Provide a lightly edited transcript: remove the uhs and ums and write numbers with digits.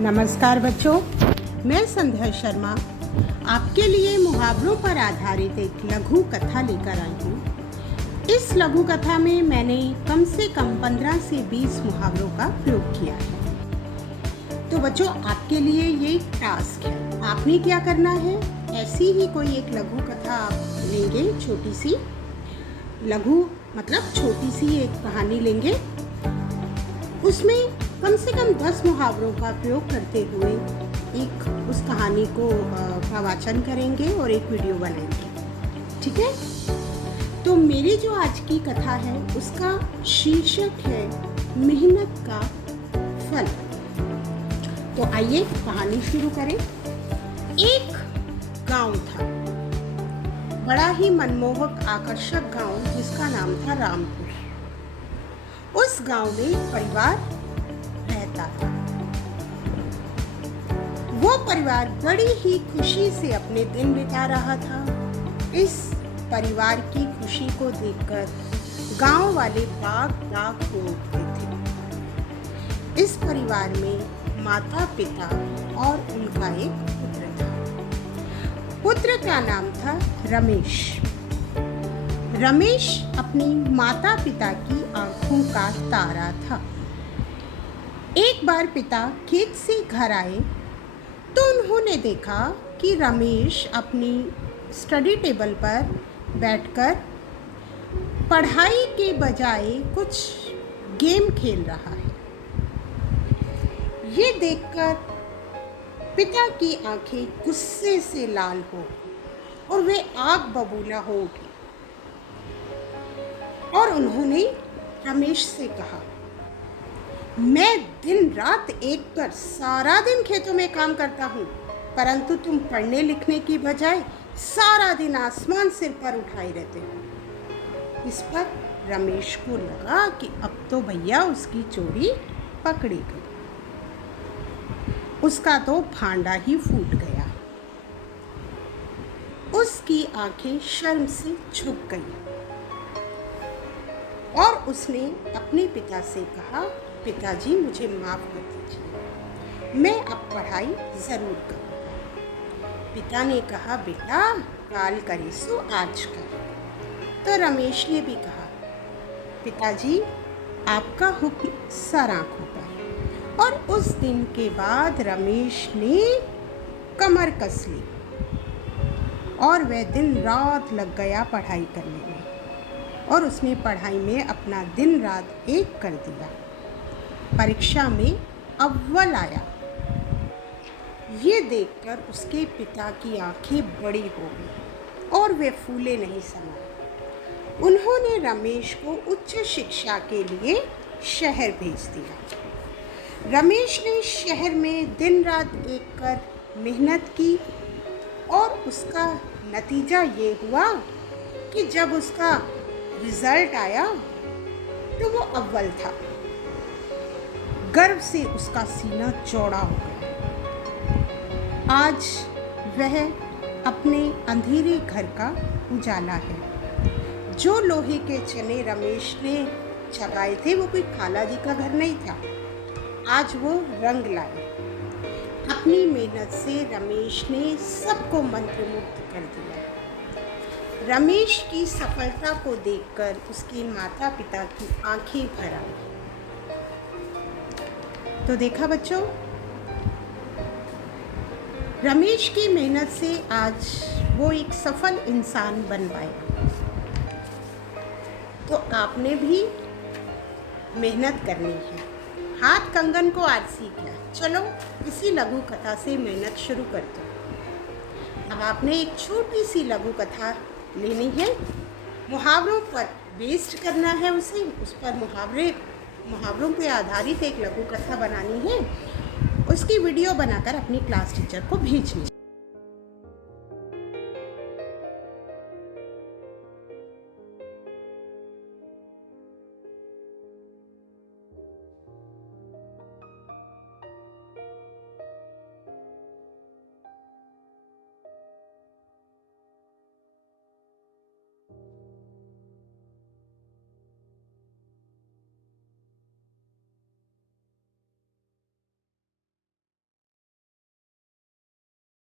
नमस्कार बच्चों, मैं संध्या शर्मा आपके लिए मुहावरों पर आधारित एक लघु कथा लेकर आई हूँ। इस लघु कथा में मैंने कम से कम 15 से 20 मुहावरों का प्रयोग किया है। तो बच्चों, आपके लिए ये टास्क है। आपने क्या करना है, ऐसी ही कोई एक लघु कथा आप लेंगे, छोटी सी लघु मतलब छोटी सी एक कहानी लेंगे। उसमें कम से कम 10 मुहावरों का प्रयोग करते हुए एक उस कहानी का वाचन करेंगे और एक वीडियो बनाएंगे। ठीक है? तो मेरी जो आज की कथा है उसका शीर्षक है मेहनत का फल। तो आइए कहानी शुरू करें। एक गांव था, बड़ा ही मनमोहक आकर्षक गांव जिसका नाम था रामपुर। उस गांव में परिवार रहता था। वो परिवार बड़ी ही खुशी से अपने दिन बिता रहा था। इस परिवार की खुशी को देखकर गांव वाले बाग हो उठते थे। इस परिवार में माता पिता और उनका एक पुत्र था। पुत्र का नाम था रमेश। रमेश अपनी माता पिता की आंखों का तारा था। एक बार पिता खेत से घर आए तो उन्होंने देखा कि रमेश अपनी स्टडी टेबल पर बैठकर पढ़ाई के बजाय कुछ गेम खेल रहा है। ये देखकर पिता की आंखें गुस्से से लाल हो और वे आग बबूला हो उठी और उन्होंने रमेश से कहा, मैं दिन रात एक कर सारा दिन खेतों में काम करता हूँ, परंतु तुम पढ़ने लिखने की बजाय सारा दिन आसमान सिर पर उठाए रहते हो। इस पर रमेश को लगा कि अब तो भैया उसकी चोरी पकड़ी गई। उसका तो भांडा ही फूट गया। उसकी आंखें शर्म से झुक गई और उसने अपने पिता से कहा, पिताजी मुझे माफ कर दीजिए, मैं अब पढ़ाई जरूर करूँगा। पिता ने कहा, बेटा काल करे सो आज कर। तो रमेश ने भी कहा, पिताजी आपका हुक्म सर आंखों पर। और उस दिन के बाद रमेश ने कमर कस ली और वह दिन रात लग गया पढ़ाई करने में और उसने पढ़ाई में अपना दिन रात एक कर दिया। परीक्षा में अव्वल आया। ये देखकर उसके पिता की आंखें बड़ी हो गई और वे फूले नहीं समाये। उन्होंने रमेश को उच्च शिक्षा के लिए शहर भेज दिया। रमेश ने शहर में दिन रात एक कर मेहनत की और उसका नतीजा ये हुआ कि जब उसका रिजल्ट आया तो वो अव्वल था। गर्व से उसका सीना चौड़ा हो गया। आज वह अपने अंधेरे घर का उजाला है। जो लोहे के चने रमेश ने चबाए थे वो कोई खाला जी का घर नहीं था। आज वो रंग लाए। अपनी मेहनत से रमेश ने सबको मंत्रमुग्ध कर दिया। रमेश की सफलता को देखकर उसके माता पिता की आंखें भर आई। तो देखा बच्चों, रमेश की मेहनत से आज वो एक सफल इंसान बन पाया। तो आपने भी मेहनत करनी है। हाथ कंगन को आज सीख लिया। चलो इसी लघु कथा से मेहनत शुरू करते हैं। अब आपने एक छोटी सी लघु कथा लेनी है, मुहावरों पर बेस्ड करना है उसे, उस पर मुहावरों पे आधारित एक लघु कथा बनानी है। उसकी वीडियो बनाकर अपनी क्लास टीचर को भेजनी है।